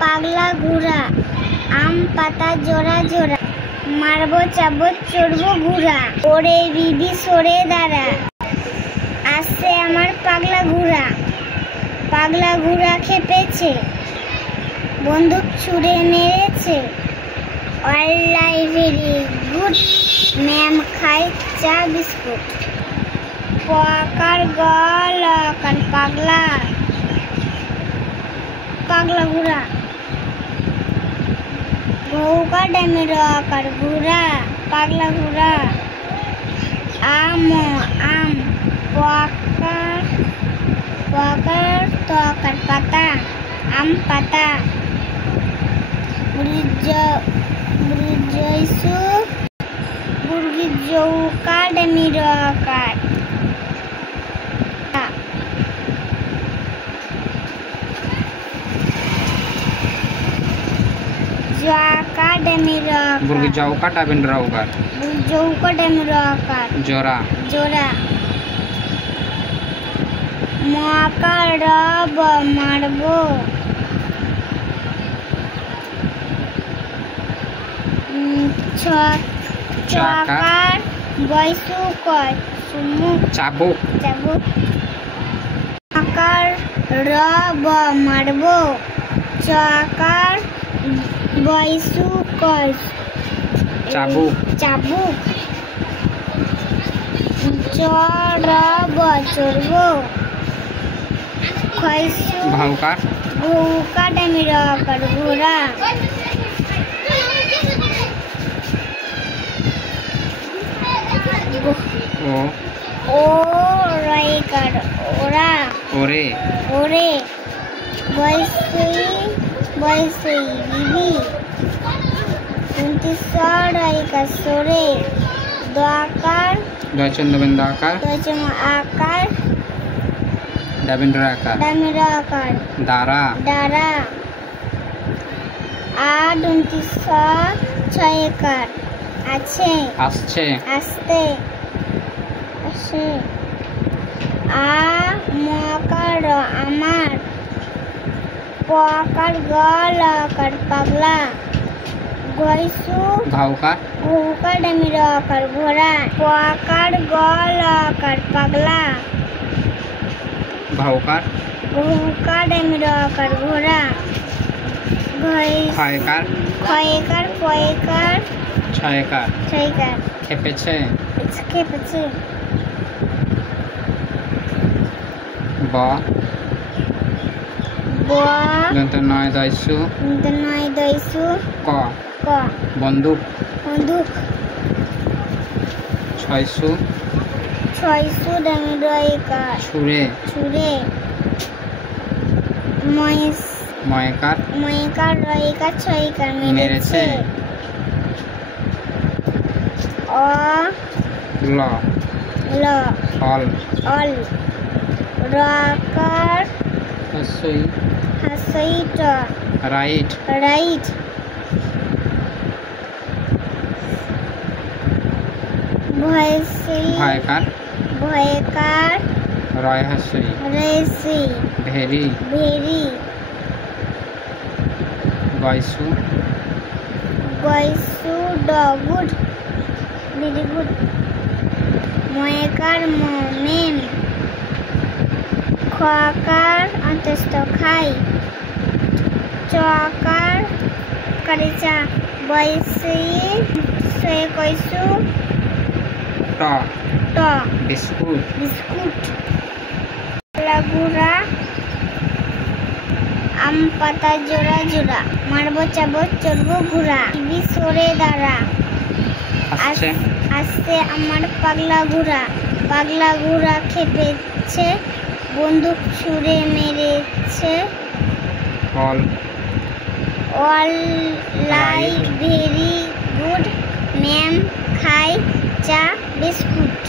পাগলা ঘোড়া, আম পাতা জোড়া জোড়া, মারবো চাবো চড়বো ঘোড়া, ওরে বিবি সরে দাঁড়া, আসছে আমার পাগলা ঘোড়া। পাগলা ঘোড়া খেপেছে, বন্দুক ছুড়ে মেরেছে। অল ভেরি গুড, ম্যাম খাই চা বিস্কুট। পকার গল কার পাগলা, পাগলা ঘোড়া। গৌকা ড্যামের আকার ঘোড়া, পাগলা ঘোড়া। আম আম, পকার পকার তকার পাতা, আম পাতা। বুড়িজইসু বুর্গি জৌকা ড্যামের আকার। Jaka demira burgi jauka tabin rauka jauka demira akar jora jora maka rab marbo chakar boisu koi sumuk cabuk cabuk akar rab marbo chakar boisu koi cabuk cabuk chorabo chorbo khoisu bhauka bhauka demira kar ghora o rai kar ora ore ore boisui boisui bibi rai kar sore doakar doichan dabendra akar doichan akar dabendra akar dara dara aduntisha chayekar আছে আসছে আসতে আসে আ মকার আমার পকার গল কার পাগলা গইসু ঘাউকা ঘুকা ডেমির কার ঘোড়া পকার গল কার পাগলা ভাউকার ঘুকা ডেমির কার ঘোড়া খয়কার খয়কার পয়কার ছয়কার ছয়কার খেপেছে খেপেছে ব ব দন্ত নয় দয়সু নয় দয়সু ক ক বন্দুক বন্দুক ছয়সু ছয়সু ডেমিরয়কা ছুরে ছুরে ময়স ময়কার ময়কার রয়কা ছয়কার মেরেছে অ ল ল অল অল রাকার হসই হাসইট রাইট রাইট ভয়সই ভয়কার ভয়কার রয় হসই রেসি ভেরি ভেরি গয়সু গয়সু ড গুড ভেরি গুড ময়কার মেম খকার অন্তস্থ খাই চকার কারিচা বয়সি সে কইসু ট ট বিস্কুট বিস্কুট লাগুরা আম পাতা জোড়া জোড়া মারবো চাবো চড়বো ঘোড়া টিভি সরে দাঁড়া আসছে আসছে আমার পাগলা ঘোড়া পাগলা ঘোড়া খেপেছে বন্দুক ছুড়ে মেরেছে all all like very good ma'am খাই চা বিস্কুট